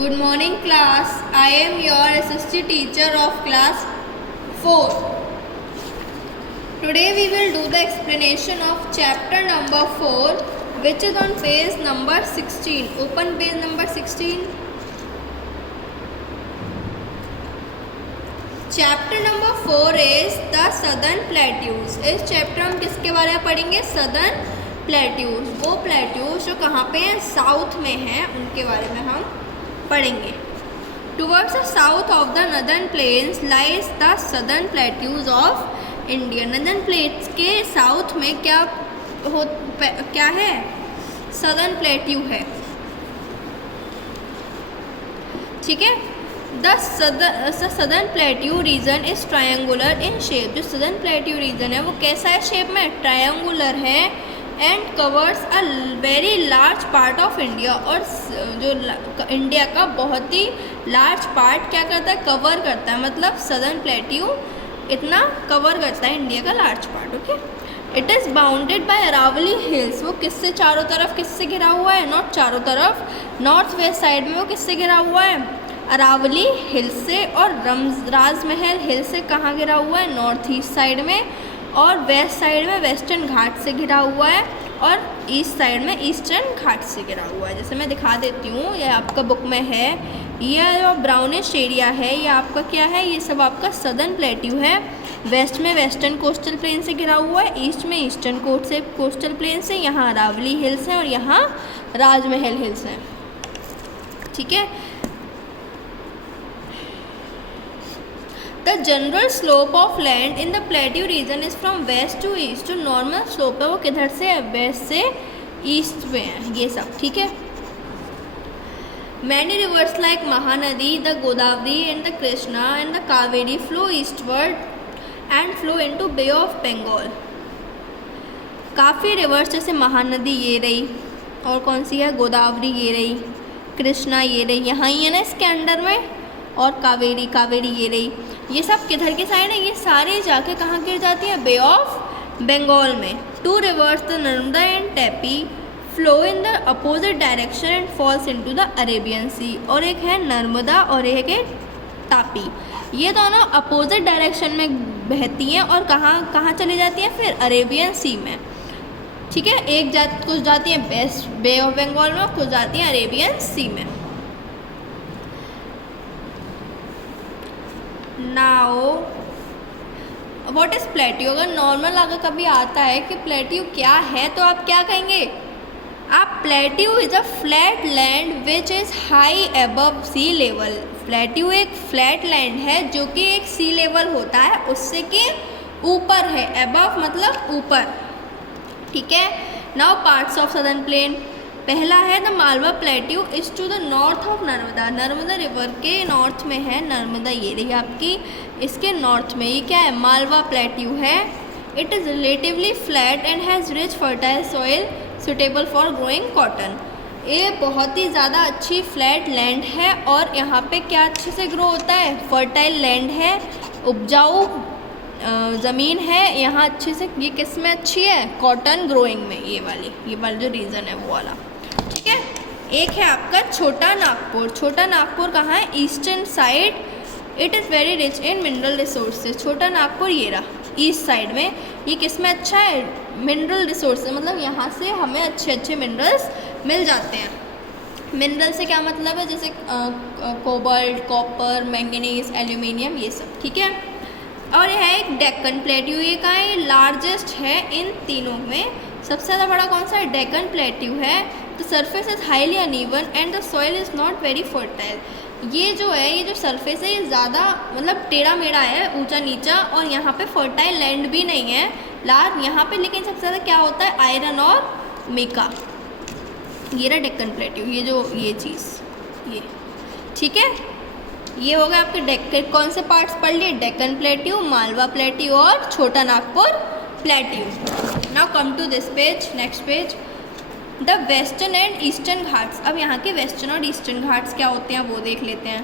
Good morning class. I am your SST teacher of class 4. Today we will do the explanation of chapter number 4 which is on page number 16. Open page number 16. Chapter number 4 is the Southern Plateaus. इस chapter हम किसके बारे में पढ़ेंगे? Southern Plateaus. वो plateaus जो कहाँ पे हैं? साउथ में हैं, उनके बारे में हम पढ़ेंगे. Towards the south of the Northern Plains lies the Southern Plateaus of India. Northern Plains के साउथ में क्या है? Southern Plateau है. ठीक है. The Southern Plateau region is triangular in shape. जो Southern Plateau region है वो कैसा है शेप में? ट्रायंगुलर है and covers a very large part of India. और जो इंडिया का बहुत ही लार्ज पार्ट क्या करता है? कवर करता है. मतलब Southern Plateau इतना कवर करता है इंडिया का large part. Okay. It is bounded by Aravalli hills. वो किससे चारों तरफ किससे घिरा हुआ है? नॉर्थ चारों तरफ नॉर्थ वेस्ट साइड में वो किससे घिरा हुआ है? अरावली हिल से. और राजमहल हिल से कहाँ घिरा हुआ है? नॉर्थ ईस्ट साइड में. और वेस्ट साइड में वेस्टर्न घाट से घिरा हुआ है. और ईस्ट साइड में ईस्टर्न घाट से घिरा हुआ है. जैसे मैं दिखा देती हूँ, यह आपका बुक में है. यह जो ब्राउनिश एरिया है ये आपका क्या है? ये सब आपका सदर्न प्लेट्यू है. वेस्ट में वेस्टर्न कोस्टल प्लेन से घिरा हुआ है. ईस्ट में ईस्टर्न कोस्टल प्लेन से. यहाँ अरावली हिल्स हैं और यहाँ राजमहल हिल्स हैं. ठीक है. The general slope of land in the plateau region is from west to east. जो नॉर्मल स्लोप है वो किधर से है? वेस्ट से ईस्ट में है. ये सब ठीक है. Many rivers like Mahanadi, the Godavari and the Krishna and the Kaveri flow eastward and flow into Bay of Bengal. काफ़ी रिवर्स जैसे महानदी ये रही, और कौन सी है? गोदावरी ये रही, कृष्णा ये रही, यहाँ ही है ना इसके अंडर में. और कावेरी ये रही. ये सब किधर के साइड है? ये सारे जाके कहाँ गिर जाती है? बे ऑफ बंगाल में. Two rivers the Narmada and Tapi flow in the opposite direction and falls into the Arabian sea. और एक है नर्मदा और एक है तापी. ये दोनों अपोजिट डायरेक्शन में बहती हैं और कहाँ चली जाती हैं? फिर अरेबियन सी में. ठीक है. कुछ जाती हैं वेस्ट बे ऑफ बंगाल में, कुछ जाती हैं अरेबियन सी में. Now what is plateau? अगर नॉर्मल अगर कभी आता है कि प्लेट्यू क्या है तो आप क्या कहेंगे? आप plateau is a flat land which is high above sea level. Plateau एक फ्लैट लैंड है जो कि एक सी लेवल होता है उससे के ऊपर है. अबव मतलब ऊपर. ठीक है. Now parts of southern plain. पहला है the Malwa plateau is to the north of Narmada. Narmada river के नॉर्थ में है. नर्मदा ये रही आपकी, इसके नॉर्थ में ये क्या है? मालवा प्लेट्यू है. It is relatively flat and has rich fertile soil suitable for growing cotton. ये बहुत ही ज़्यादा अच्छी फ्लैट लैंड है और यहाँ पे क्या अच्छे से ग्रो होता है? फर्टाइल लैंड है, उपजाऊ ज़मीन है यहाँ अच्छे से. ये किस में अच्छी है? कॉटन ग्रोइंग में. ये वाली जो रीज़न है वो वाला. ठीक है. एक है आपका छोटा नागपुर. छोटा नागपुर कहाँ है? Eastern side. It is very rich in mineral resources. छोटा नागपुर ये रहा ईस्ट साइड में. ये किस में अच्छा है? Mineral resources. मतलब यहाँ से हमें अच्छे मिनरल्स मिल जाते हैं. मिनरल से क्या मतलब है? जैसे कोबाल्ट, कॉपर, मैंगनीज, एल्यूमिनियम, ये सब. ठीक है. और यह है एक डेक्कन प्लेट्यू. ये कहाँ है? लार्जेस्ट है इन तीनों में. सबसे ज़्यादा बड़ा कौन सा है? डेक्कन प्लेट्यू है. The surface is highly uneven and the soil is not very fertile. ये जो सरफेस है ये ज़्यादा मतलब टेढ़ा मेढ़ा है, ऊंचा नीचा, और यहाँ पे फर्टाइल लैंड भी नहीं है यहाँ पे. लेकिन सबसे ज़्यादा क्या होता है? आयरन और मिका. ये रहा डेक्कन प्लेट्यू. ये चीज़ ये. ठीक है. ये हो गया आपके डेक्कन. कौन से पार्ट्स पढ़ लिए? डेक्कन प्लेट्यू, मालवा प्लेट्यू और Chota Nagpur plateau. Now come to this page. Next page. The western and eastern Ghats. अब यहाँ के वेस्टर्न और ईस्टर्न घाट्स क्या होते हैं वो देख लेते हैं.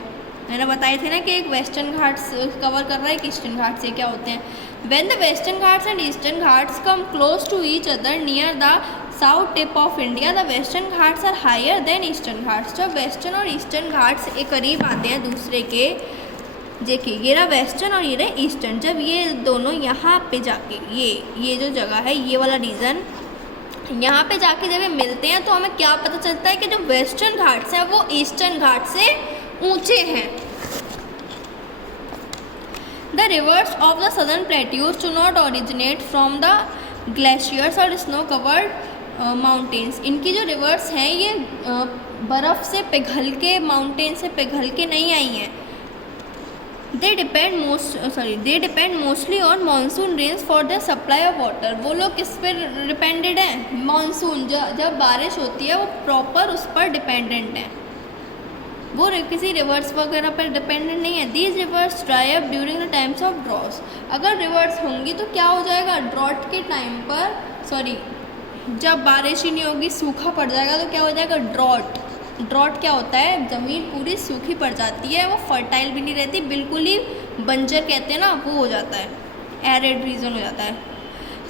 मैंने बताए थे ना कि एक वेस्टर्न घाट्स कवर कर रहा है कि ईस्टर्न घाट्स ये क्या होते हैं. When the western Ghats and eastern Ghats come close to each other near the south tip of India the western Ghats are higher than eastern Ghats. जब वेस्टर्न और ईस्टर्न घाट्स एक करीब आते हैं दूसरे के, देखिए ये रहा वेस्टर्न और ये रहा ईस्टर्न, जब ये दोनों यहाँ पे जाके ये जो जगह है, ये वाला रीजन, यहाँ पे जाके जब ये मिलते हैं तो हमें क्या पता चलता है कि जो वेस्टर्न घाट्स हैं वो ईस्टर्न घाट से ऊंचे हैं। The reverse of the southern plateaus do not originate from the glaciers और स्नो कवर्ड माउंटेन्स। इनकी जो रिवर्स हैं ये बर्फ़ से पिघल के, माउंटेन से पिघल के नहीं आई हैं। They depend mostly on monsoon rains for the supply of water. वो लोग किस पर डिपेंडेड हैं? मानसून, जब बारिश होती है वो प्रॉपर उस पर डिपेंडेंट है, वो किसी रिवर्स वगैरह पर डिपेंडेंट नहीं है। These rivers dry up during the times of droughts. अगर रिवर्स होंगी तो क्या हो जाएगा? ड्रॉट के टाइम पर, जब बारिश ही नहीं होगी, सूखा पड़ जाएगा, तो क्या हो जाएगा? ड्रॉट क्या होता है? ज़मीन पूरी सूखी पड़ जाती है, वो फर्टाइल भी नहीं रहती, बिल्कुल ही बंजर कहते हैं ना, वो हो जाता है, एरिड रीजन हो जाता है।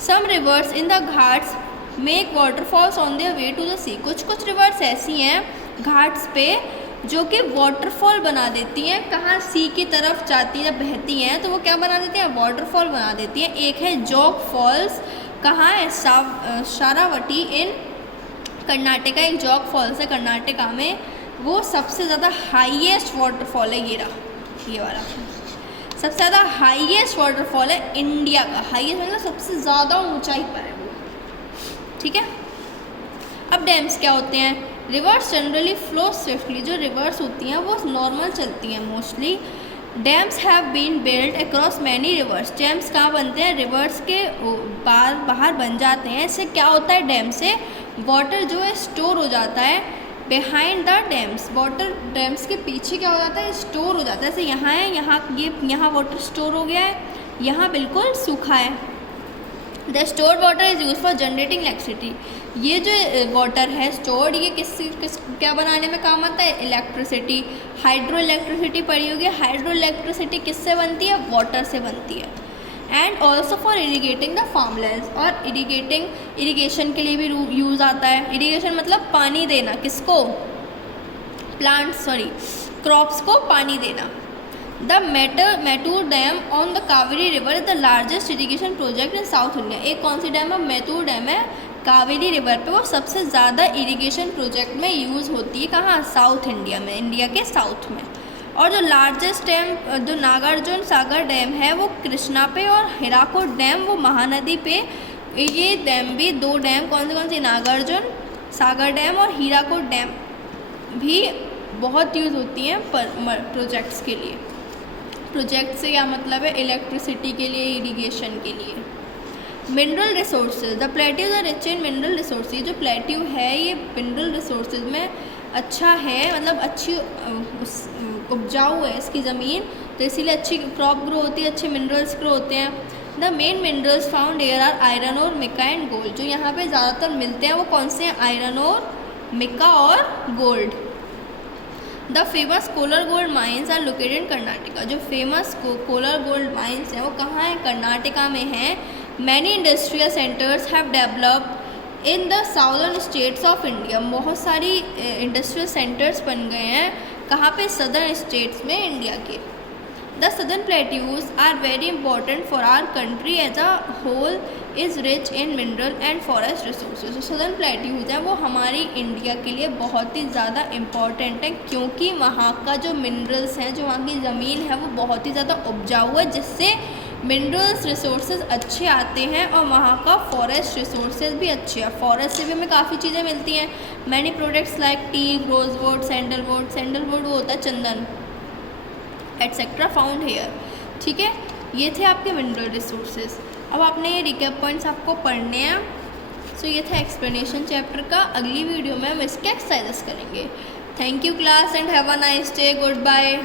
Some rivers in the Ghats make waterfalls on their way to the sea. कुछ रिवर्स ऐसी हैं घाट्स पे जो कि वाटरफॉल बना देती हैं। कहाँ? सी की तरफ जाती है, बहती हैं, तो वो क्या बना देती हैं? वाटरफॉल बना देती हैं। एक है जोग फॉल्स, कहाँ है? शारावती इन कर्नाटका। एक जोग फॉल्स है कर्नाटका में, वो सबसे ज़्यादा हाईएस्ट वाटरफॉल है। ये वाला सबसे ज़्यादा हाईएस्ट वाटरफॉल है इंडिया का। हाईएस्ट मतलब सबसे ज़्यादा ऊंचाई पर है वो, ठीक है। अब डैम्स क्या होते हैं? Rivers generally flow swiftly. जो रिवर्स होती हैं वो नॉर्मल चलती हैं mostly. Dams have been build across many rivers. Dams कहाँ बनते हैं? रिवर्स के बाहर बन जाते हैं। इससे क्या होता है? डैम से वाटर जो है स्टोर हो जाता है behind the dams. Water dams के पीछे क्या हो जाता है? स्टोर हो जाता है। जैसे यहाँ है, यहाँ वाटर स्टोर हो गया है, यहाँ बिल्कुल सूखा है। The stored water is use for generating electricity. ये जो वाटर है स्टोर्ड, ये किस क्या बनाने में काम आता है? इलेक्ट्रिसिटी। हाइड्रो इलेक्ट्रिसिटी पड़ी होगी। हाइड्रो इलेक्ट्रिसिटी किससे बनती है? वाटर से बनती है। And also for irrigating the farmlands. और इरीगेशन के लिए भी यूज़ आता है। इरीगेशन मतलब पानी देना, किसको? क्रॉप्स को पानी देना। The Mettur dam on the Kaveri river is the largest irrigation project in south India. एक कौन सी डैम है? मैटूर डैम है कावेरी रिवर पे, वो सबसे ज़्यादा इरीगेशन प्रोजेक्ट में यूज़ होती है। कहाँ? साउथ इंडिया में, इंडिया के साउथ में। और जो लार्जेस्ट डैम जो नागार्जुन सागर डैम है वो कृष्णा पे, और हीराकुड डैम वो महानदी पे। ये डैम भी, दो डैम कौन सी? नागार्जुन सागर डैम और हीराकुड डैम भी बहुत यूज़ होती हैं प्रोजेक्ट्स के लिए। प्रोजेक्ट से क्या मतलब है? इलेक्ट्रिसिटी के लिए, इरीगेशन के लिए। Mineral resources. The plateaus are rich in mineral resources. जो प्लेट्यू है ये मिनरल रिसोर्सेज में अच्छा है, मतलब अच्छी उपजाऊ है इसकी ज़मीन, तो इसीलिए अच्छी क्रॉप ग्रो होती है, अच्छे मिनरल्स ग्रो होते हैं। The main minerals found here are iron और मिका एंड गोल्ड। जो यहाँ पे ज़्यादातर मिलते हैं वो कौन से हैं? आयरन और मिका और gold. The famous Kolar gold mines are located in Karnataka. जो फेमस कोलर गोल्ड माइंस हैं वो कहाँ हैं? कर्नाटका में हैं। Many industrial centres have developed in the southern states of India. बहुत सारी इंडस्ट्रियल सेंटर्स बन गए हैं, कहाँ पे? सदर्न स्टेट्स में इंडिया के। The southern plateaus are very important for our country as a whole is rich in mineral and forest resources. जो सदर्न प्लेट्यूज हैं वो हमारी इंडिया के लिए बहुत ही ज़्यादा इम्पॉर्टेंट है, क्योंकि वहाँ का जो मिनरल्स हैं, जो वहाँ की ज़मीन है वो बहुत ही ज़्यादा उपजाऊ है, जिससे मिनरल्स रिसोर्सेज अच्छे आते हैं और वहाँ का फॉरेस्ट रिसोर्सेज भी अच्छे हैं। फॉरेस्ट से भी हमें काफ़ी चीज़ें मिलती हैं। Many products like T, rosewood, sandalwood वो होता है चंदन, एटसेट्रा फाउंड हेयर। ठीक है, ये थे आपके मिनरल रिसोर्सेज। अब आपने ये रिकैप पॉइंट्स आपको पढ़ने हैं। सो ये था एक्सप्लेनेशन चैप्टर का। अगली वीडियो में हम इसके एक्सरसाइजेस करेंगे। Thank you class and have a nice day. Good bye.